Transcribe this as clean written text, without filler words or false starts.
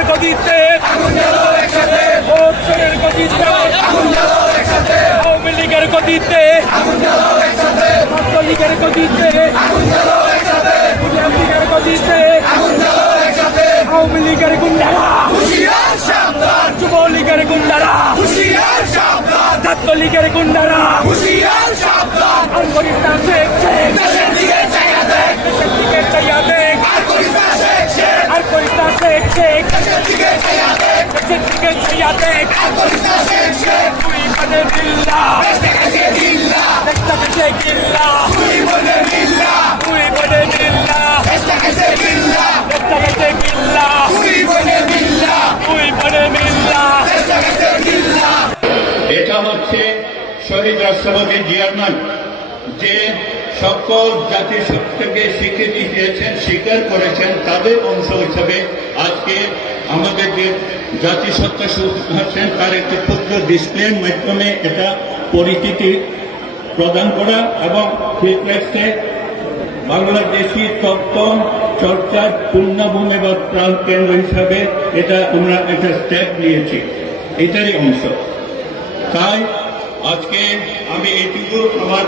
লীগের গদিতে ভোটের গদিতে আওয়ামী লীগের গদিতে ছাত্র লীগের গদিতে লীগের গদিতে আওয়ামী লীগের গুন্ডারা যুব লীগের গুন্ডারা ছাত্র লীগের গুন্ডারা আর করিস না দেশের দিকে চাইয়া দেখ আর করিস না দেশের দিকে চাইয়া দেখ তুই বনে বিল্লা দেশটাকে গিল্লা তুই বনে বিল্লা দেশটাকে গিল্লা তুই বনে বিল্লা এটা হচ্ছে শহীদ রাষ্ট্রপতি জিয়াউর রহমান যে সকল জাতিসত্তাকে স্বীকৃতি দিয়েছেন, স্বীকার করেছেন, তাদের অংশ হিসাবে আজকে আমাদের যে জাতিসত্তা আছেন তার একটি ক্ষুদ্র ডিসপ্লের মাধ্যমে এটা পরিচিতি প্রদান করা এবং ফিল্ডপ্লেক্সে বাংলাদেশি তত্ত্ব চর্চার পূর্ণভূমি বা প্রাণ কেন্দ্র হিসাবে আমরা একটা স্টেপ নিয়েছি, এটারই অংশ। তাই আজকে আমি এইটুকু আমার